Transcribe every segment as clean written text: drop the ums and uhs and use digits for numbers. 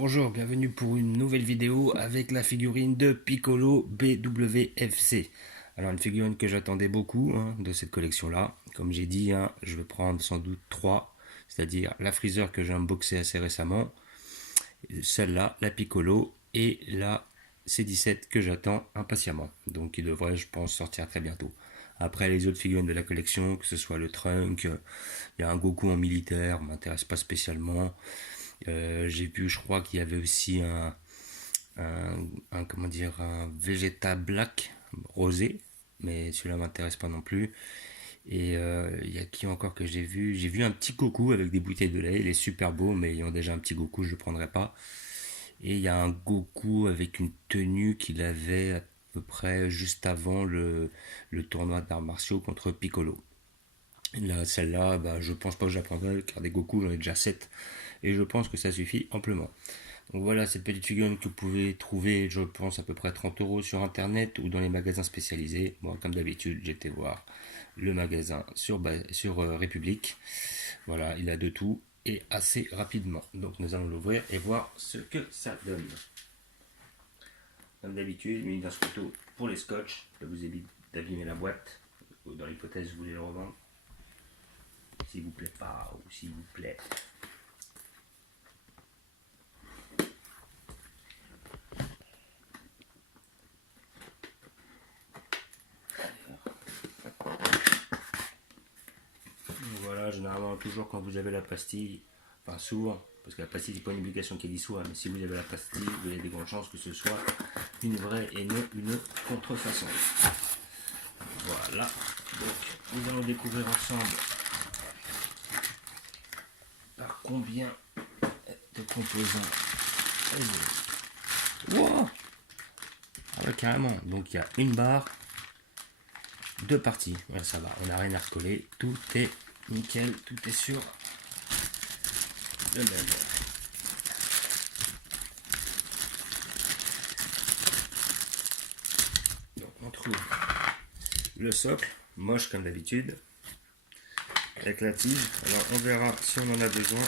Bonjour, bienvenue pour une nouvelle vidéo avec la figurine de Piccolo BWFC. Alors une figurine que j'attendais beaucoup de cette collection-là. Comme j'ai dit, je vais prendre sans doute trois, c'est-à-dire la Freezer que j'ai unboxée assez récemment, celle-là, la Piccolo, et la C17 que j'attends impatiemment. Donc il devrait, je pense, sortir très bientôt. Après les autres figurines de la collection, que ce soit le Trunk, il y a un Goku en militaire, m'intéresse pas spécialement. J'ai vu, je crois qu'il y avait aussi comment dire, un Vegeta Black rosé, mais celui-là m'intéresse pas non plus. Et il y a qui encore que j'ai vu? J'ai vu un petit Goku avec des bouteilles de lait, il est super beau, mais ayant déjà un petit Goku, je le prendrai pas. Et il y a un Goku avec une tenue qu'il avait à peu près juste avant le tournoi d'arts martiaux contre Piccolo. Là, celle-là, je pense pas que je la prendrai, car des Goku, j'en ai déjà 7 et je pense que ça suffit amplement. Donc voilà, cette petite figurine que vous pouvez trouver, je pense, à peu près 30 € sur internet ou dans les magasins spécialisés. Moi, comme d'habitude, j'étais voir le magasin sur République. Voilà, il a de tout et assez rapidement. Donc nous allons l'ouvrir et voir ce que ça donne. Comme d'habitude, une d'un couteau pour les scotch. Ça vous évite d'abîmer la boîte, ou dans l'hypothèse où vous voulez le revendre. S'il vous plaît pas, ou s'il vous plaît. Voilà, généralement, toujours quand vous avez la pastille, enfin souvent, parce que la pastille c'est pas une obligation qu'elle y soit, mais si vous avez la pastille, vous avez des grandes chances que ce soit une vraie et non une contrefaçon. Voilà, donc nous allons découvrir ensemble par combien de composants. Wow, ah ouais, carrément, donc il y a une barre, deux parties, ouais, ça va, on n'a rien à recoller, tout est nickel, tout est sur le même. Donc on trouve le socle, moche comme d'habitude, avec la tige. Alors on verra si on en a besoin.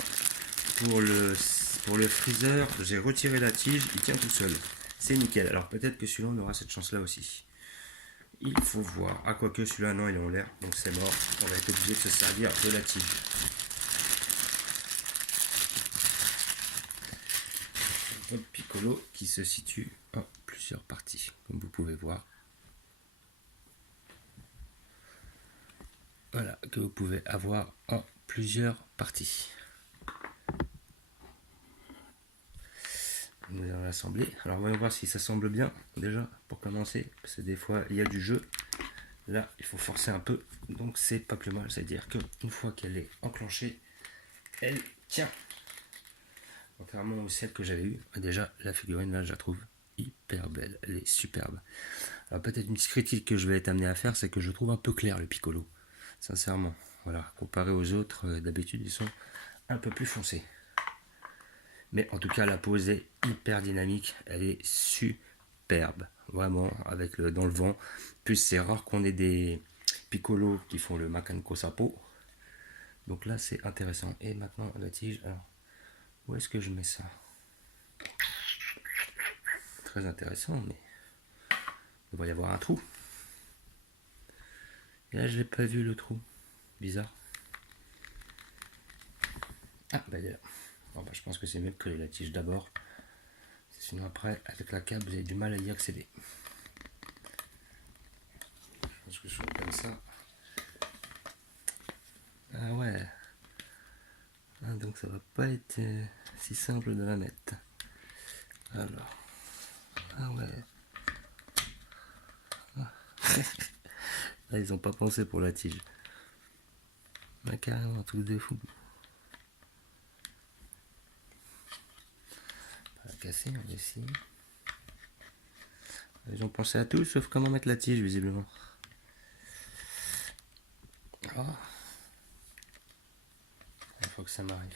Pour le freezer, j'ai retiré la tige, il tient tout seul. C'est nickel. Alors peut-être que celui-là on aura cette chance là aussi. Il faut voir. Ah, quoique celui-là non, il est en l'air, donc c'est mort. On va être obligé de se servir de la tige. Donc Piccolo qui se situe en plusieurs parties, comme vous pouvez voir. Voilà, que vous pouvez avoir en plusieurs parties. Nous allons l'assembler. Alors voyons voir si ça semble bien déjà pour commencer, parce que des fois il y a du jeu. Là il faut forcer un peu, donc c'est pas plus mal, c'est-à-dire qu'une fois qu'elle est enclenchée, elle tient. Contrairement aux celles que j'avais eues, déjà la figurine là je la trouve hyper belle, elle est superbe. Alors peut-être une petite critique que je vais être amené à faire, c'est que je trouve un peu clair le Piccolo, sincèrement. Voilà, comparé aux autres, d'habitude ils sont un peu plus foncés. Mais en tout cas, la pose est hyper dynamique. Elle est superbe. Vraiment, avec dans le vent. Plus, c'est rare qu'on ait des Piccolo qui font le Macanco Sapo. Donc là, c'est intéressant. Et maintenant, la tige. Alors, où est-ce que je mets ça? Très intéressant, mais il va y avoir un trou. Et là, je n'ai pas vu le trou. Bizarre. Ah, bah là. Bon, je pense que c'est mieux de coller la tige d'abord. Sinon, après, avec la câble, vous avez du mal à y accéder. Je pense que je fais comme ça. Ah ouais. Ah, donc ça va pas être si simple de la mettre. Alors. Ah ouais. Ah. Là, ils ont pas pensé pour la tige. Bah, carrément, un truc de fou. Pas la casser, on essaye. Ils ont pensé à tout, sauf comment mettre la tige, visiblement. Oh. Il faut que ça m'arrive.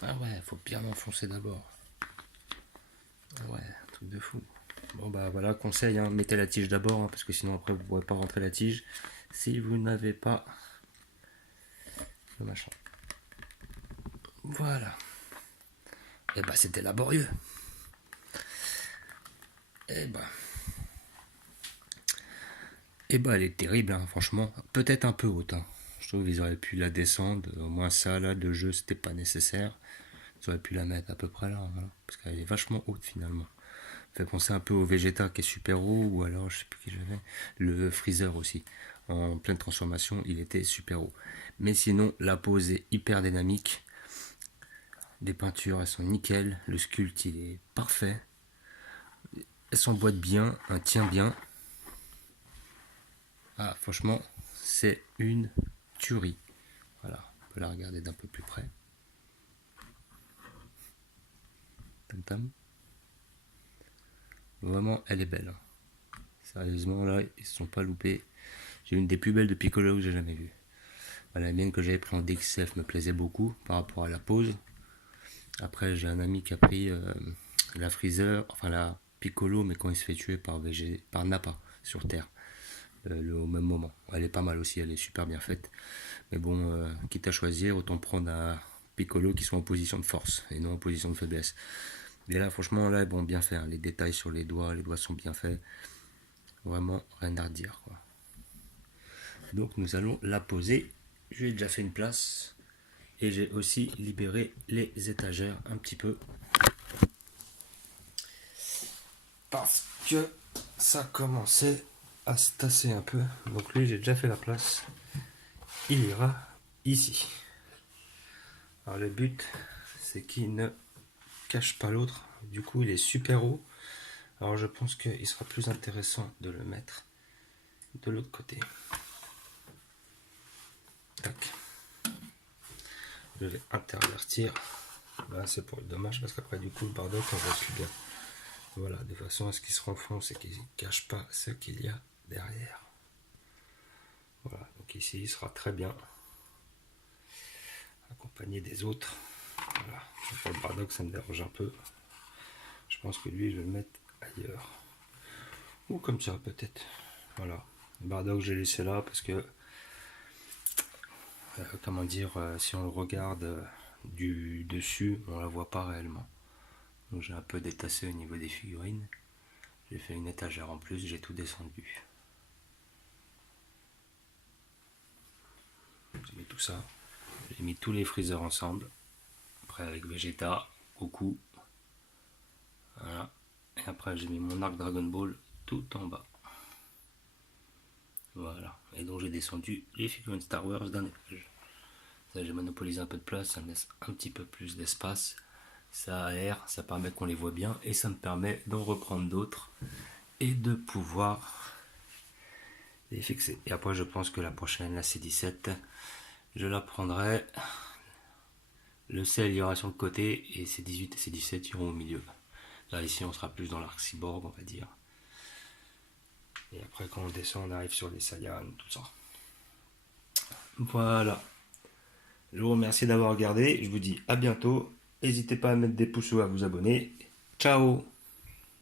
Ah ouais, faut bien enfoncer d'abord. Ah ouais, un truc de fou. Bon bah voilà, conseil, hein, mettez la tige d'abord, hein, parce que sinon après vous ne pourrez pas rentrer la tige si vous n'avez pas le machin. Voilà. Et bah c'était laborieux. Et bah. Et bah elle est terrible, hein, franchement. Peut-être un peu haute. Hein. Je trouve qu'ils auraient pu la descendre. Au moins ça là de jeu c'était pas nécessaire. Ils auraient pu la mettre à peu près là, voilà. Parce qu'elle est vachement haute finalement. Ça fait penser un peu au Vegeta qui est super haut, ou alors je sais plus qui j'avais. Le Freezer aussi. En pleine transformation, il était super haut. Mais sinon, la pose est hyper dynamique. Les peintures, elles sont nickel. Le sculpte, il est parfait. Elle s'emboîte bien, elle tient bien. Ah, franchement, c'est une tuerie. Voilà, on peut la regarder d'un peu plus près. Tam tam. Vraiment, elle est belle. Sérieusement, là, ils se sont pas loupés. J'ai une des plus belles de Piccolo que j'ai jamais vues. La mienne que j'avais pris en DXF me plaisait beaucoup par rapport à la pose. Après, j'ai un ami qui a pris la Freezer, enfin la Piccolo, mais quand il se fait tuer par Nappa sur Terre, au même moment. Elle est pas mal aussi, elle est super bien faite. Mais bon, quitte à choisir, autant prendre un Piccolo qui soit en position de force et non en position de faiblesse. Et là, franchement, là, bon, bien fait. Hein. Les détails sur les doigts sont bien faits. Vraiment, rien à redire, quoi. Donc, nous allons la poser. J'ai déjà fait une place. Et j'ai aussi libéré les étagères un petit peu. Parce que ça commençait à se tasser un peu. Donc lui, j'ai déjà fait la place. Il ira ici. Alors le but, c'est qu'il ne cache pas l'autre. Du coup, il est super haut. Alors je pense qu'il sera plus intéressant de le mettre de l'autre côté. Tac. Je vais intervertir. Là, c'est pour le dommage parce qu'après, du coup, le Bardock, on voit plus bien. Voilà, de façon à ce qu'il se renfonce et qu'il ne cache pas ce qu'il y a derrière. Voilà, donc ici, il sera très bien accompagné des autres. Voilà, pour le Bardock, ça me dérange un peu. Je pense que lui, je vais le mettre ailleurs. Ou comme ça, peut-être. Voilà, le Bardock, j'ai laissé là parce que comment dire, si on le regarde du dessus, on la voit pas réellement. Donc j'ai un peu détassé au niveau des figurines. J'ai fait une étagère en plus, j'ai tout descendu. J'ai mis tout ça. J'ai mis tous les Freezer ensemble. Après avec Vegeta, Goku. Voilà. Et après j'ai mis mon arc Dragon Ball tout en bas. Voilà. Et donc j'ai descendu les figurines Star Wars d'un étage. Ça, j'ai monopolisé un peu de place, ça me laisse un petit peu plus d'espace. Ça aère, ça permet qu'on les voit bien et ça me permet d'en reprendre d'autres et de pouvoir les fixer. Et après, je pense que la prochaine, la C17, je la prendrai. Le C, il ira sur le côté et C18 et C17 iront au milieu. Là, ici, on sera plus dans l'arc cyborg, on va dire. Et après, quand on descend, on arrive sur les Saiyans, tout ça. Voilà. Je vous remercie d'avoir regardé. Je vous dis à bientôt. N'hésitez pas à mettre des pouces ou à vous abonner. Ciao!